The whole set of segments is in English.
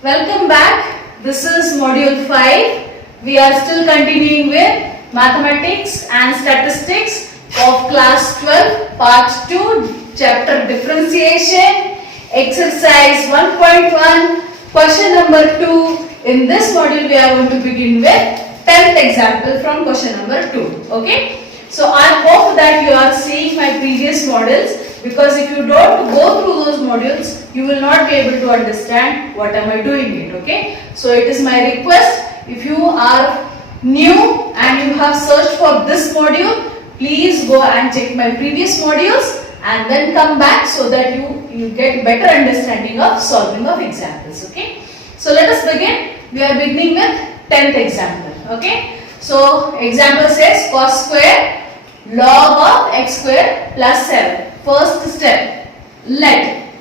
Welcome back. This is module 5. We are still continuing with mathematics and statistics of class 12 part 2 chapter differentiation exercise 1.1 question number 2. In this module we are going to begin with 10th example from question number 2. Okay. So I hope that you are seeing my previous models, because if you don't go through those modules, you will not be able to understand what am I doing it. Okay. So it is my request, if you are new and you have searched for this module, please go and check my previous modules and then come back so that you get better understanding of solving of examples. Okay. So let us begin. We are beginning with 10th example. Okay. So example says cos square log of x square plus 7. First step, let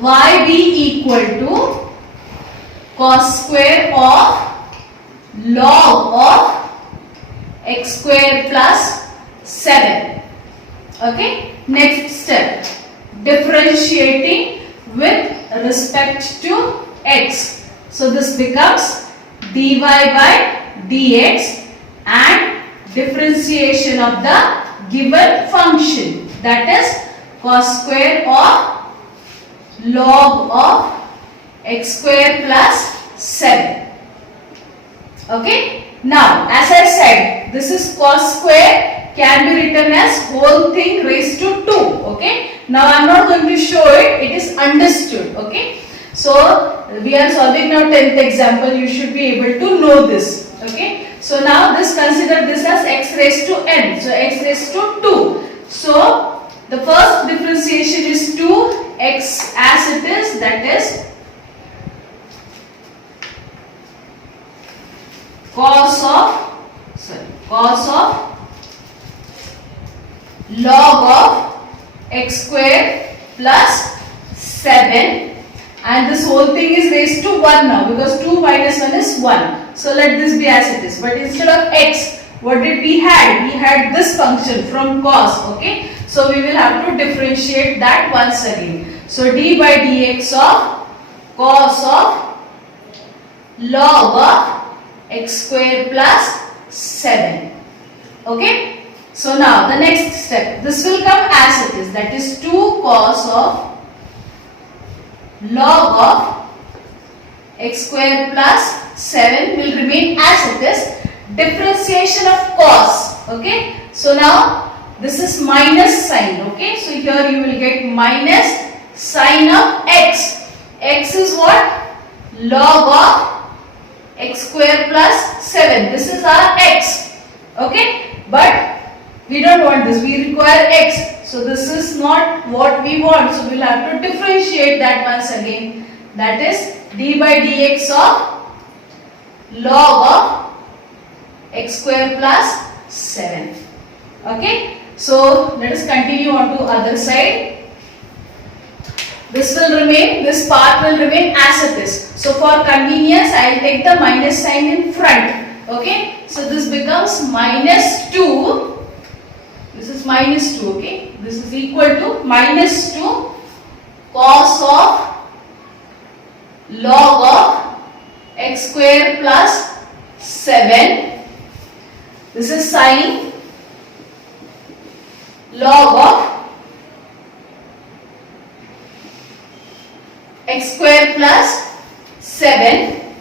y be equal to cos square of log of x square plus 7. Okay. Next step, differentiating with respect to x. So this becomes dy by dx and differentiation of the given function, that is cos square of log of x square plus 7. Okay. Now as I said, this is cos square can be written as whole thing raised to 2. Okay. Now I am not going to show it, it is understood. Okay. So we are solving now 10th example, you should be able to know this. Okay. So now this, consider this as x raised to n. So x raised to 2. So the first differentiation is 2x as it is, that is cos of log of x square plus 7, and this whole thing is raised to 1 now, because 2 minus 1 is 1. So let this be as it is. But instead of x, what did we had? We had this function from cos. Okay. So we will have to differentiate that once again. So d by dx of cos of log of x square plus 7. Okay. So now the next step, this will come as it is, that is 2 cos of log of x square plus 7 will remain as it is. Differentiation of cos. Okay. So now this is minus sign. Okay. So here you will get minus sign of x. X is what? Log of x square plus 7. This is our x. Okay. But we don't want this. We require x. So this is not what we want. So we will have to differentiate that once again. That is d by dx of log of x square plus 7. Okay. So let us continue on to other side. This will remain, this part will remain as it is. So for convenience, I will take the minus sign in front. Okay. So this becomes minus 2. This is minus 2. Okay. This is equal to minus 2 cos of log of x square plus 7. This is sine log of x square plus 7.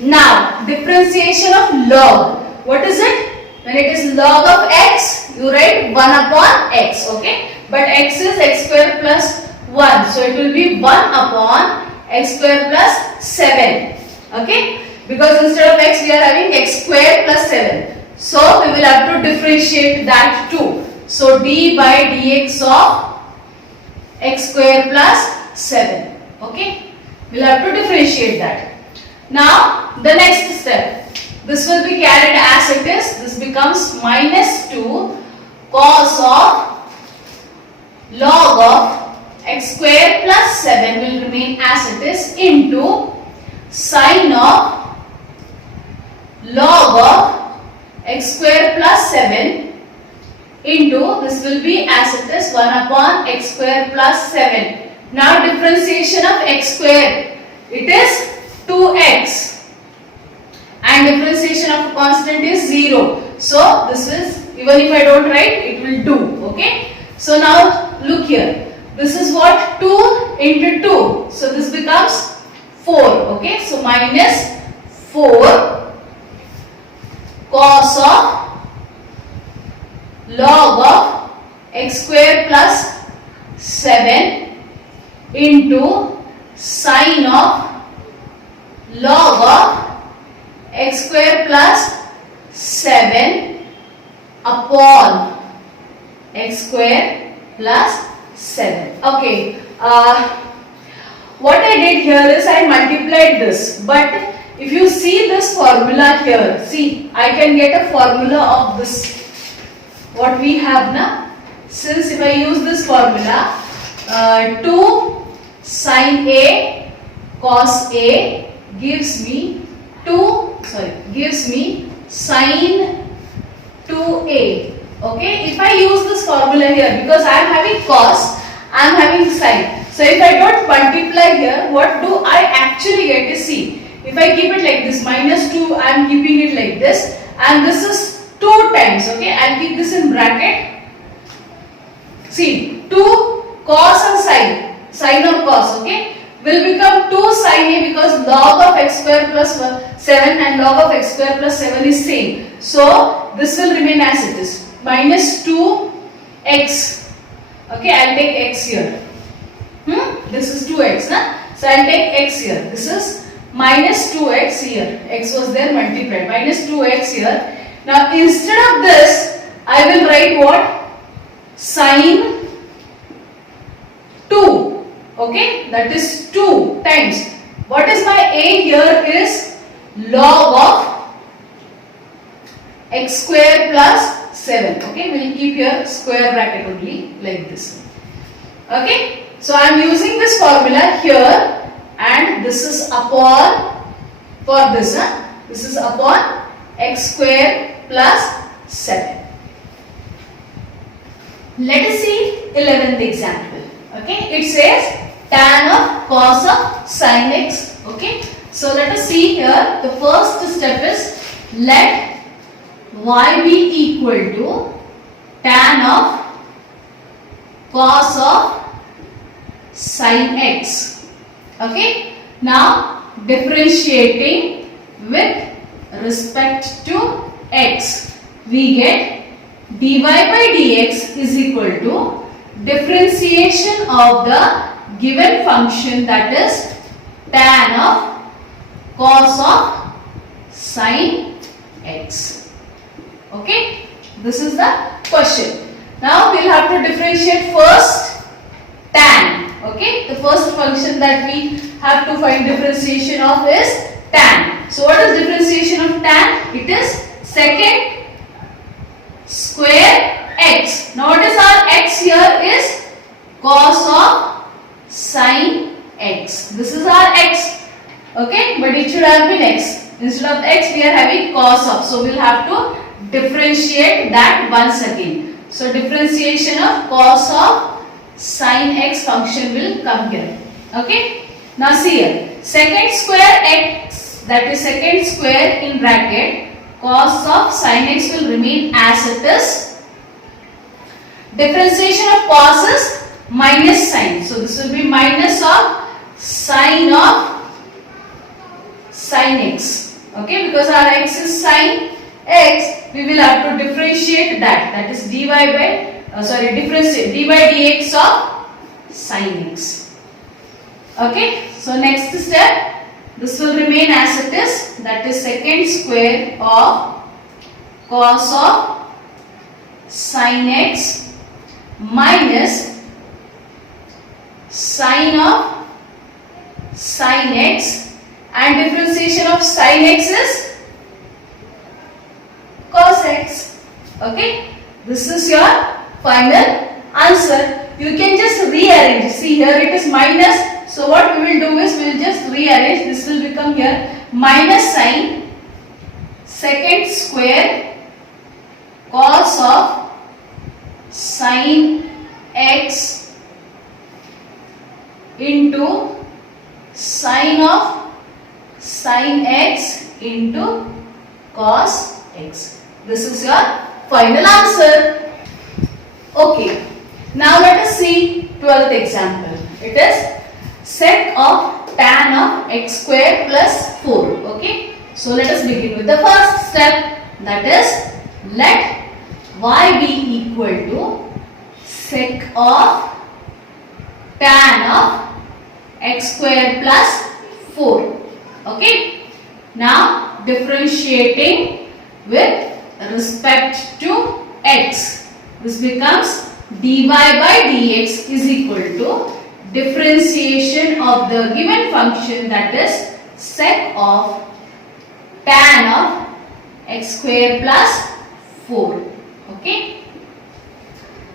Now differentiation of log. What is it? When it is log of x, you write 1 upon x. Okay. But x is x square plus 1. So it will be 1 upon x square plus 7. Okay. Because instead of x we are having x square plus 7. So we will have to differentiate that too. So d by dx of x square plus 7. Okay. We will have to differentiate that. Now the next step. This will be carried as it is. This becomes minus 2 cos of log of x square plus 7 will remain as it is into sine of log of x square plus 7 into, this will be as it is, 1 upon x square plus 7. Now differentiation of x square. it is 2x, and differentiation of constant is 0. So this is, even if I don't write, it will do. Okay. So now look here. This is what? 2 into 2. So this becomes 4. Okay. So minus 4 cos of log of x square plus 7 into sine of log of x square plus 7 upon x square plus 7. Okay. What I did here is I multiplied this, but if you see this formula here, see, I can get a formula of this, what we have now. Since if I use this formula, 2 sine A cos A gives me sine 2A. Okay, if I use this formula here, because I am having cos, I am having sine. So if I don't multiply here, what do I actually get is, see, if I keep it like this, minus 2, I am keeping it like this, and this is 2 times. Okay, I will keep this in bracket. See, 2 cos and sine of cos, okay, will become 2 sine A, because log of x square plus 7 and log of x square plus 7 is same. So this will remain as it is, minus 2x. Okay, I will take x here. This is 2x. So I will take x here. This is minus 2x here. X was there multiplied. Minus 2x here. Now instead of this, I will write what? Sine 2. Okay, that is 2 times. What is my A here is log of x square plus 7. Okay, we will keep here square bracket only like this. Okay, so I am using this formula here, and this is upon, for this, this is upon x square plus 7. Let us see 11th example. Okay, it says tan of cos of sin x. Okay, so let us see here. The first step is, let y be equal to tan of cos of sin x. Okay, now differentiating with respect to x, we get dy by dx is equal to differentiation of the given function, that is tan of cos of sin x. Okay, this is the question. Now we will have to differentiate first tan. Okay, the first function that we have to find differentiation of is tan. So what is differentiation of tan? It is second square x. Now what is our x here is cos of sin x. This is our x. Okay, but it should have been x. Instead of x, we are having cos of. So we will have to differentiate that once again. So differentiation of cos of sin x function will come here. Okay. Now see here. Second square x, that is second square in bracket, cos of sin x will remain as it is. Differentiation of cos is minus sin. So this will be minus of sin x. Okay, because our x is sin x, we will have to differentiate that. That is dy by differentiate dy by dx of sin x. Okay, so next step, this will remain as it is. That is second square of cos of sin x minus sin of sin x, and differentiation of sin x is cos x. Okay, this is your final answer. You can just rearrange. See here it is minus. So what we will do is we will just rearrange. This will become here minus sin second square cos of sin x into sine x into cos x. This is your final answer. Okay. Now let us see 12th example. It is sec of tan of x square plus 4. Okay. So let us begin with the first step, that is let y be equal to sec of tan of x square plus 4. Okay. Now differentiating with respect to x, this becomes dy by dx is equal to differentiation of the given function, that is sec of tan of x square plus 4. Okay.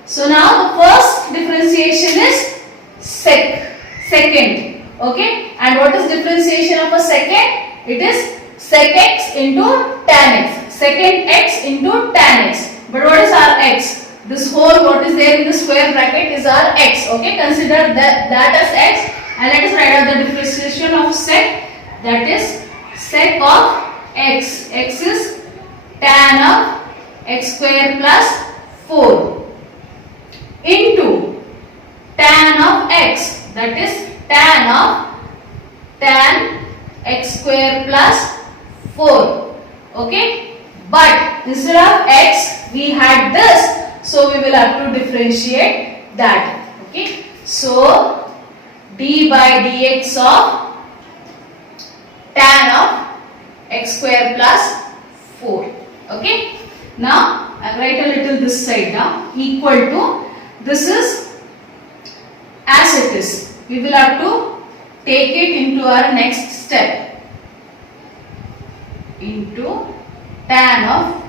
So now the first differentiation is second. Okay. And what is differentiation of a second? It is sec x into tan x. Second x into tan x. But what is our x? This whole what is there in the square bracket is our x. Okay. Consider that as x. And let us write out the differentiation of sec. That is sec of x. X is tan of x square plus 4 into tan of x, that is tan x square plus 4. Okay. But instead of x we had this, so we will have to differentiate that. Okay. So d by dx of tan of x square plus 4. Okay. Now I write a little this side now, equal to, this is as it is. We will have to take it into our next step, into tan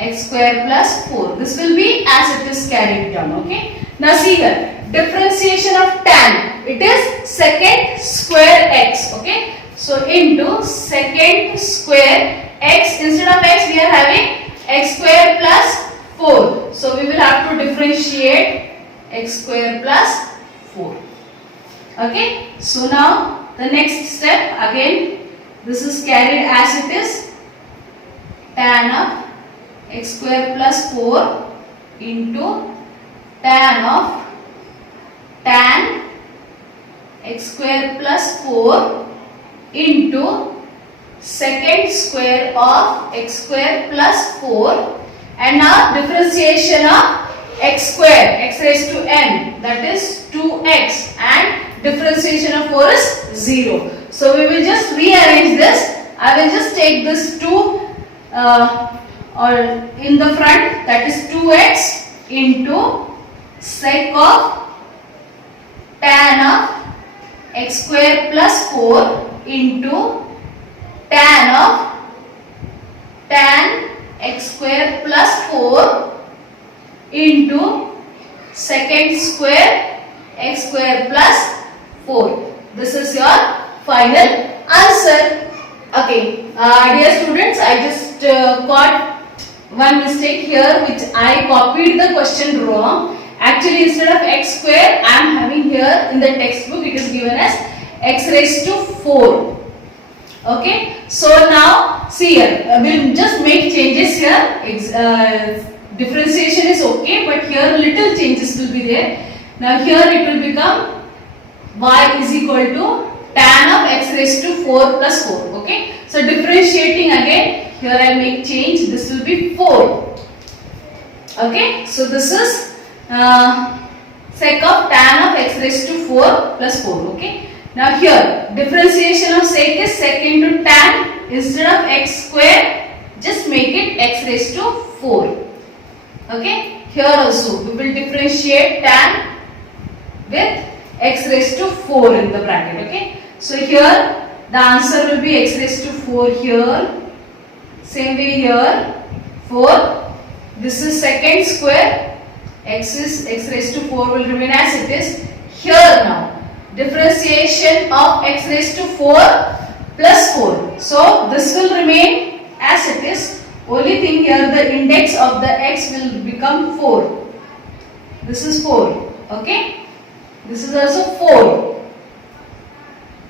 x square plus 4. This will be as it is carried down. Okay. Now see here, differentiation of tan, it is secant square x. Okay. So into secant square x, instead of x we are having x square plus 4. So we will have to differentiate x square plus 4. Okay. So now the next step, again this is carried as it is, tan of x square plus 4 into tan x square plus 4 into secant square of x square plus 4, and now differentiation of x square, x raised to n, that is 2x, and differentiation of 4 is 0. So we will just rearrange this. I will just take this 2 or in the front, that is 2x into sec of tan of x square plus 4 into tan x square plus 4 into secant square x square plus 4. This is your final answer. Okay, dear students, I just got one mistake here, which I copied the question wrong. Actually, instead of x square, I am having here in the textbook, it is given as x raised to 4. Okay, so now see here, we'll just make changes here. Differentiation is okay, but here little changes will be there. Now here it will become y is equal to tan of x raised to 4 plus 4. Okay, so differentiating again, here I will make change, this will be 4. Okay, so this is sec of tan of x raised to 4 plus 4. Okay. Now here differentiation of sec is sec into tan, instead of x square just make it x raised to 4. Okay. Here also we will differentiate tan with x raised to 4 in the bracket. Okay. So here the answer will be x raised to 4 here, same way here 4. This is secant square, x raised to 4 will remain as it is. Here now differentiation of x raised to 4 plus 4. So this will remain as it is. Only thing here, the index of the x will become 4. This is 4. Okay. This is also 4.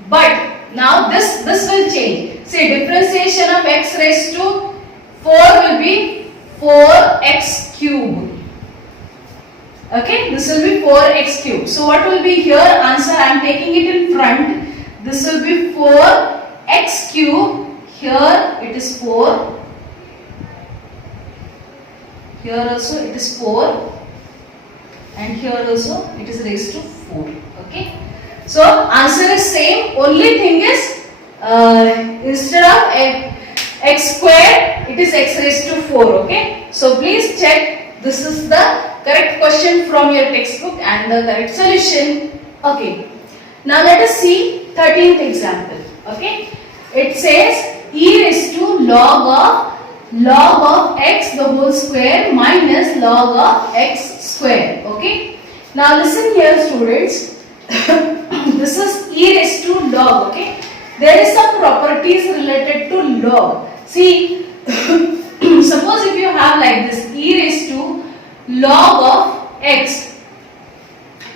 But now this will change. See, differentiation of x raised to 4 will be 4x cube. Okay, this will be 4x cube. So what will be here? Answer, I am taking it in front. This will be 4x cube. Here it is 4. Here also it is 4. And here also it is raised to 4. Okay. So answer is same. Only thing is instead of x square, it is x raised to 4. Okay. So please check. This is the correct question from your textbook and the correct solution. Okay. Now let us see 13th example. Okay. It says e raised to log of x the whole square minus log of x square. Okay. Now listen here, students. This is e raised to log. Okay. There is some properties related to log. See, suppose if you have like this e raised to log of x.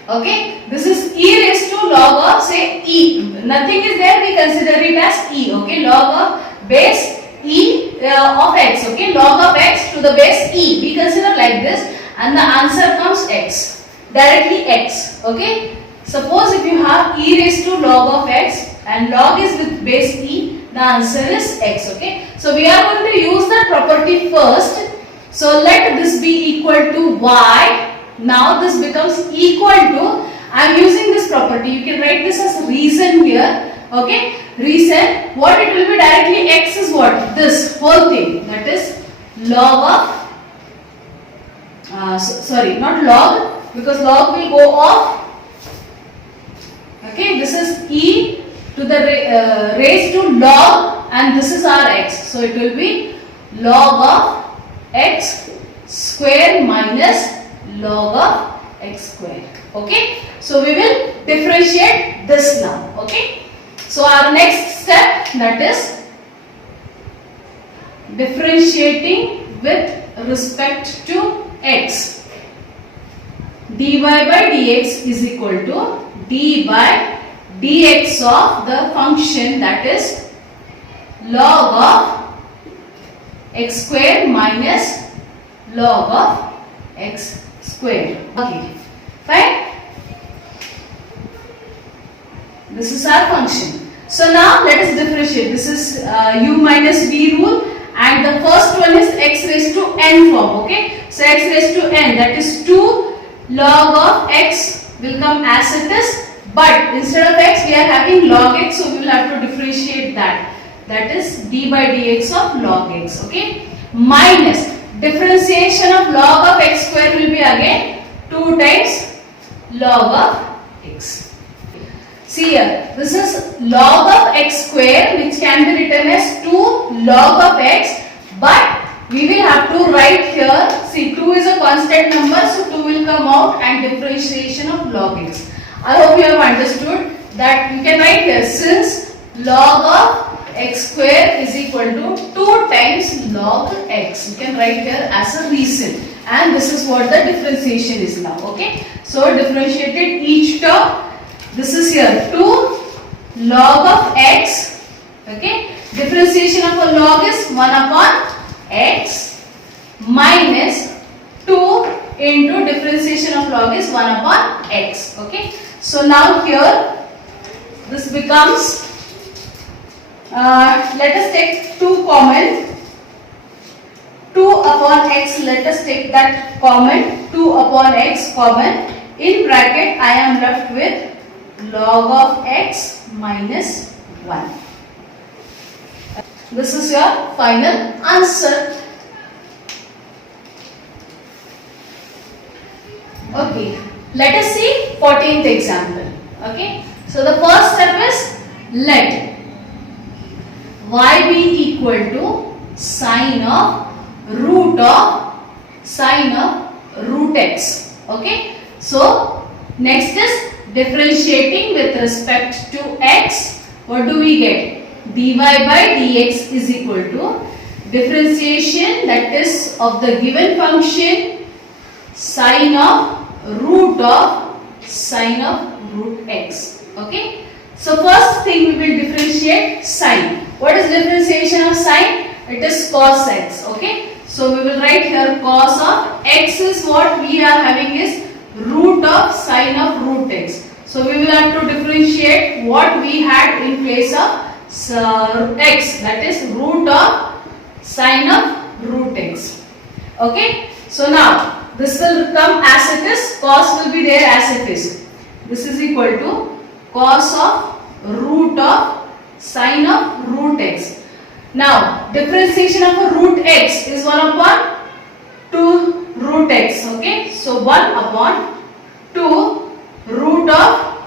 Okay. This is e raised to log of, say, e. Nothing is there, we consider it as e. Okay. Log of base e of x. Okay. Log of x to the base e. We consider like this and the answer comes x. Directly x. Okay. Suppose if you have e raised to log of x and log is with base e, the answer is x. Okay. So we are going to use that property first. So let this be equal to y. Now this becomes equal to, I am using this property. You can write this as reason here. Okay. Reason, what it will be directly x is what? This whole thing. That is log of, sorry, not log, because log will go off. Okay, this is e to the raised to log and this is our x. So it will be log of x square minus log of x square. Okay, so we will differentiate this now. Okay, so our next step, that is differentiating with respect to x. dy by dx is equal to d by dx of the function, that is log of x square minus log of x square. Okay, fine. This is our function. So now let us differentiate. This is u minus v rule and the first one is x raised to n form. Okay, so x raised to n, that is 2 log of x will come as it is, but instead of x we are having log x, so we will have to differentiate that. That is d by dx of log x. Okay, minus differentiation of log of x square will be again 2 times log of x. See here, this is log of x square which can be written as 2 log of x, but we will have to write here, see 2 is a constant number, so 2 will come out and differentiation of log x. I hope you have understood that you can write here, since log of x square is equal to 2 times log x. You can write here as a reason, and this is what the differentiation is now. Okay, so differentiated each term. This is here 2 log of x. Okay, differentiation of a log is 1 upon x minus 2 into differentiation of log is 1 upon x. Okay, so now here this becomes, let us take 2 common, 2 upon x, let us take that common, 2 upon x common, in bracket I am left with log of x minus 1. This is your final answer. Okay, let us see 14th example. Okay, so the first step is let y be equal to sine of root x. Okay, so next is differentiating with respect to x. What do we get? Dy by dx is equal to differentiation, that is of the given function, sine of root of sine of root x. Okay. So first thing we will differentiate sine. What is differentiation of sine? It is cos x. Okay. So we will write here cos of x is what we are having is root of sine of root x. So we will have to differentiate what we had in place of x, that is root of sine of root x. Okay. So now this will come as it is, cos will be there as it is. This is equal to cos of root of sine of root x. Now differentiation of a root x is 1 upon 2 root x. Okay. So 1 upon 2 root of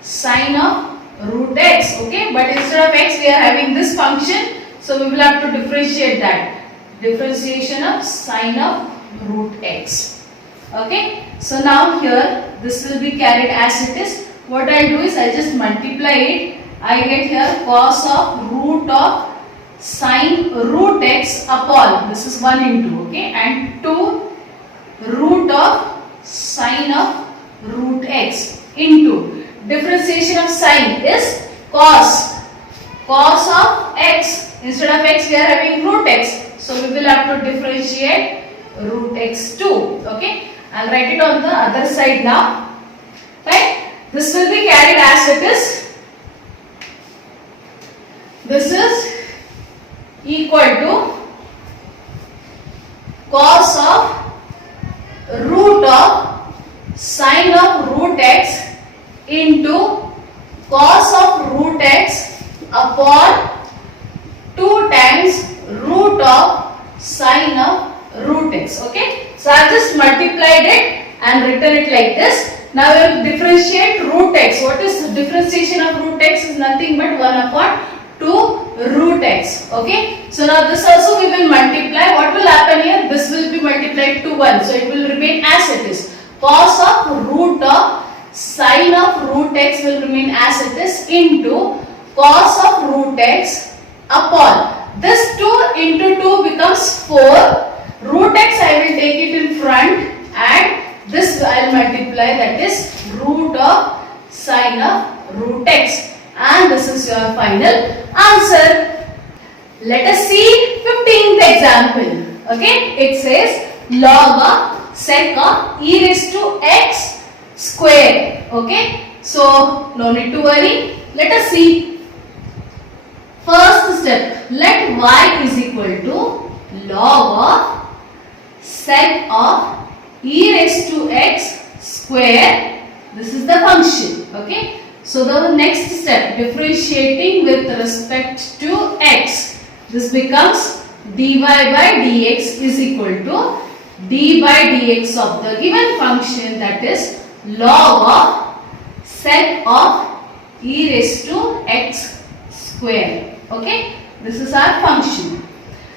sine of root x. Okay. But instead of x we are having this function. So we will have to differentiate that. Differentiation of sine of root x. Okay. So now here this will be carried as it is. What I do is I just multiply it. I get here cos of root of sine root x upon, this is 1 into, okay, and 2 root of sine of root x into differentiation of sine is cos of x. Instead of x we are having root x. So we will have to differentiate root x too. Okay. I'll write it on the other side now. Right. This will be carried as it is. This is equal to cos of root of sine of root x into cos of root x upon 2 times root of sine of root x. Okay. So I have just multiplied it and written it like this. Now we will differentiate root x. What is the differentiation of root x? Is nothing but 1 upon 2 root x. Okay. So now this also we will multiply. What will happen here? This will be multiplied to 1. So it will remain as it is. Cos of root of sine of root x will remain as it is into cos of root x upon. This 2 into 2 becomes 4. Root x I will take it in front and this I will multiply, that is root of sine of root x, and this is your final answer. Let us see 15th example. Okay, it says log of sec of e raised to x square. Okay, so no need to worry. Let us see. First step, let y is equal to log of sec of e raised to x square. This is the function. Okay. So the next step, differentiating with respect to x. This becomes dy by dx is equal to d by dx of the given function, that is log of sec of e raised to x square. Okay. This is our function.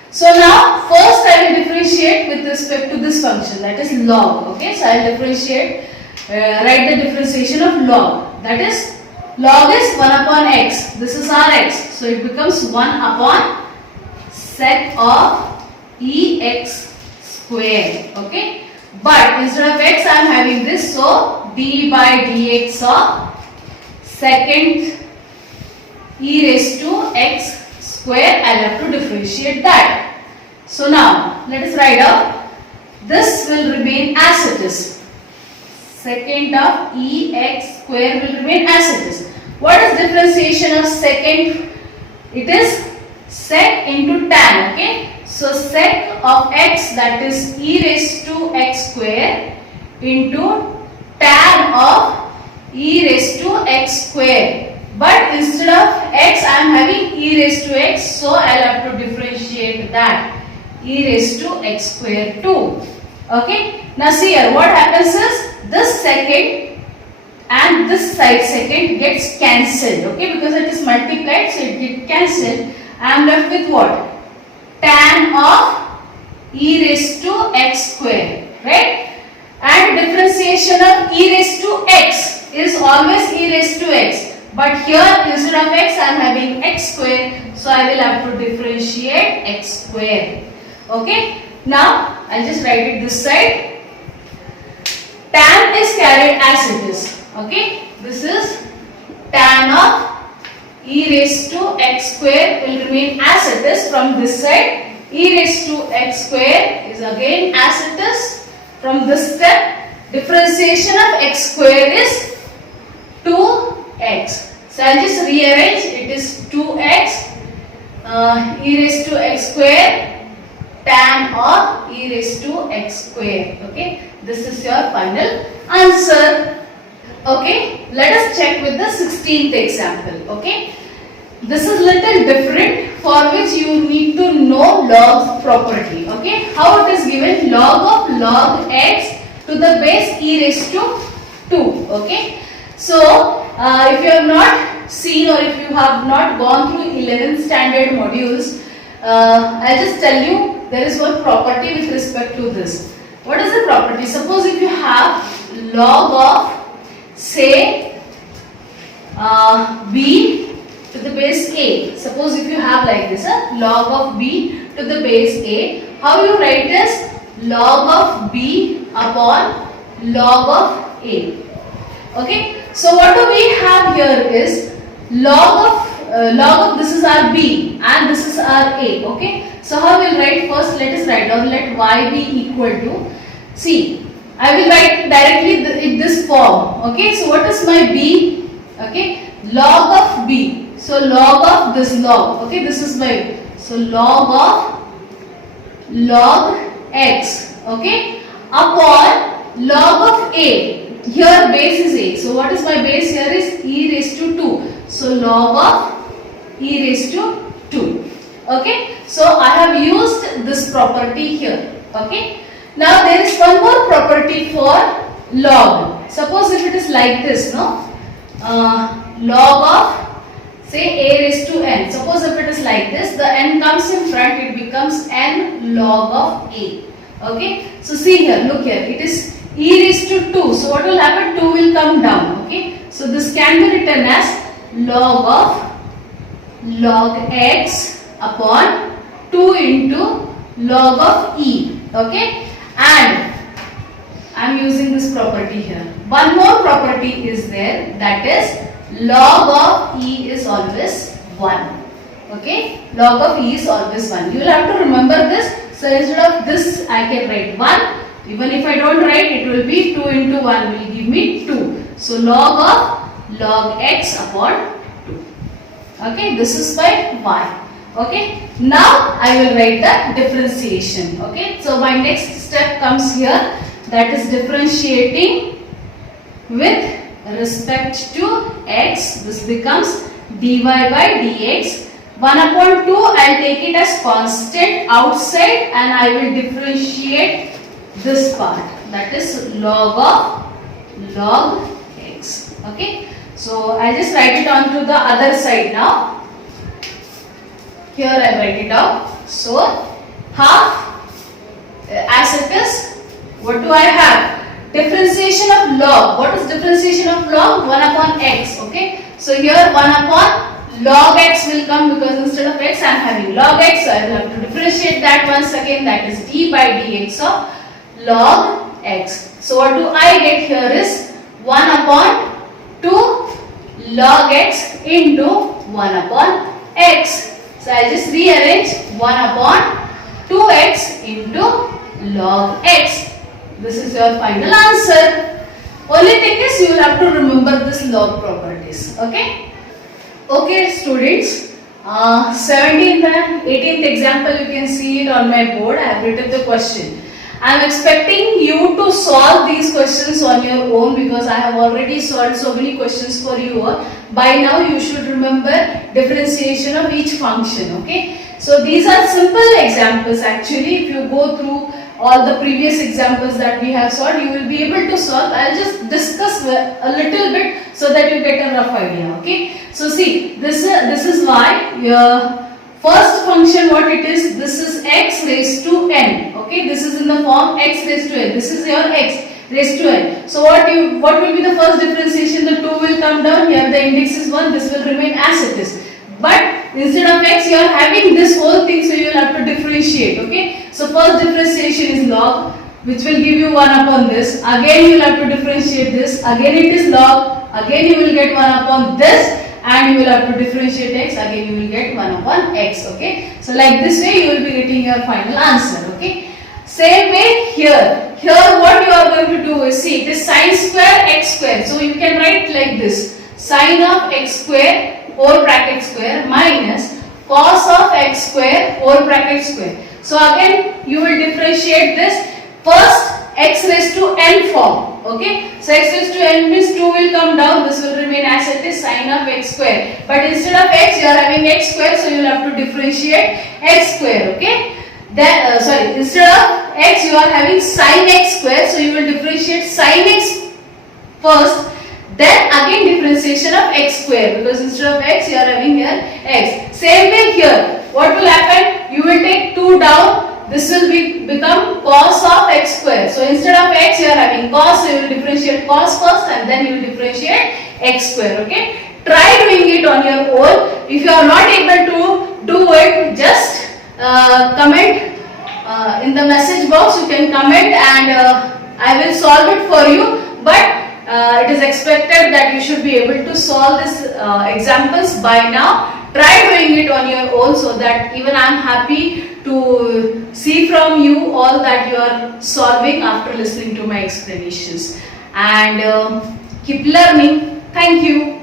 So now first I will differentiate with respect to this function, that is log. Okay, so I will differentiate, write the differentiation of log, that is log is 1 upon x. This is our x, so it becomes 1 upon sec of ex square. Okay, but instead of x I am having this, so d by dx of second e raised to x square. I will have to differentiate that. So now let us write out. This will remain as it is. Second of ex square will remain as it is. What is differentiation of second? It is sec into tan. Okay. So sec of x, that is e raised to x square into tan of e raised to x square. But instead of x I am having e raised to x, so I will have to differentiate that. E raised to x square too. Okay. Now see here, what happens is this second and this side second gets cancelled. Okay, because it is multiplied, so it gets cancelled. I am left with what? Tan of e raised to x square, right? And differentiation of e raised to x is always e raised to x. But here instead of x I am having x square, so I will have to differentiate x square. Okay. Now I will just write it this side. tan is carried as it is. Okay, this is tan of e raised to x square will remain as it is from this side. E raised to x square is again as it is from this step. Differentiation of x square is 2x. So I'll just rearrange. It is 2x e raised to x square tan of e raised to x square. Okay, this is your final answer. Okay, let us check with the 16th example. Okay, this is little different, for which you need to know log property. Okay, how it is given? Log of log x to the base e raised to 2. Okay, so if you have not seen or if you have not gone through 11th standard modules, I'll just tell you there is one property with respect to this. What is the property? Suppose if you have log of say b to the base a. Suppose if you have like this, log of b to the base a, how you write is log of b upon log of a. Okay, so what do we have here is log of this is our b and this is our a. Okay, so how we'll write? First let us write down, let y be equal to, see, I will write directly in this form. Okay, so what is my b? Okay, log of b. So log of this log. Okay, this is my, so log x. Okay, upon log of a. Here base is a. So what is my base here is e raised to 2. So log of e raised to 2. Okay, so I have used this property here. Okay, now there is one more property for log. Suppose if it is like this, no, log of say a raised to n. Suppose if it is like this, the n comes in front, it becomes n log of a. Okay, so see here, look here, it is e raised to 2. So what will happen? 2 will come down. Okay, so this can be written as log x upon 2 into log of e. Okay, and I am using this property here. One more property is there, that is log of e is always 1. Okay, log of e is always 1. You will have to remember this. So instead of this I can write 1. Even if I don't write, it will be 2 into 1 will give me 2. So log x upon 2. Okay, this is my y. Okay, now I will write the differentiation. Okay, so my next step comes here, that is differentiating with respect to x. This becomes dy by dx. 1 upon 2 I will take it as constant outside and I will differentiate this part, that is log x. Okay, so I will just write it on to the other side now. Here I write it out. So half as it is, what do I have? Differentiation of log. What is differentiation of log? 1 upon x. Okay, so here 1 upon log x will come, because instead of x I am having log x, so I will have to differentiate that once again, that is d by dx of log x. So what do I get here is 1 upon 2 log x into 1 upon x. So I just rearrange 1 upon 2x into log x. This is your final answer. Only thing is you will have to remember this log properties. Okay. Okay students, 17th and 18th example, you can see it on my board. I have written the question. I am expecting you to solve these questions on your own, because I have already solved so many questions for you all. By now you should remember differentiation of each function. Okay, so these are simple examples actually. If you go through all the previous examples that we have solved, you will be able to solve. I will just discuss a little bit so that you get a rough idea. Okay, so see, this is why your first function, what it is, this is x raised to n. Okay, this is in the form x raised to n. This is your x raised to n. So what will be the first differentiation? The 2 will come down. Here the index is 1. This will remain as it is. But instead of x, you are having this whole thing, so you will have to differentiate. Okay, so first differentiation is log which will give you 1 upon this. Again you will have to differentiate this. Again it is log. Again you will get 1 upon this. And you will have to differentiate x. Again you will get 1 upon x. Okay. So like this way you will be getting your final answer. Okay. Same way here. Here what you are going to do is, see, it is sine square x square. So you can write like this. Sine of x square whole bracket square minus cos of x square whole bracket square. So again you will differentiate this. First x raised to n form. Okay. So x raised to n means 2 will come down. This will remain as it is, sine of x square. But instead of x you are having x square. So you will have to differentiate x square. Okay. Then instead of x you are having sine x square. So you will differentiate sine x first. Then again differentiation of x square, because instead of x you are having here x. Same way here. What will happen? You will take 2 down. This will become cos of x square. So instead of x you are having cos. So you will differentiate cos first and then you will differentiate x square. Okay. Try doing it on your own. If you are not able to do it, just comment in the message box. You can comment and I will solve it for you. But it is expected that you should be able to solve these examples by now. Try doing it on your own so that even I am happy to see from you all that you are solving after listening to my explanations. And keep learning. Thank you.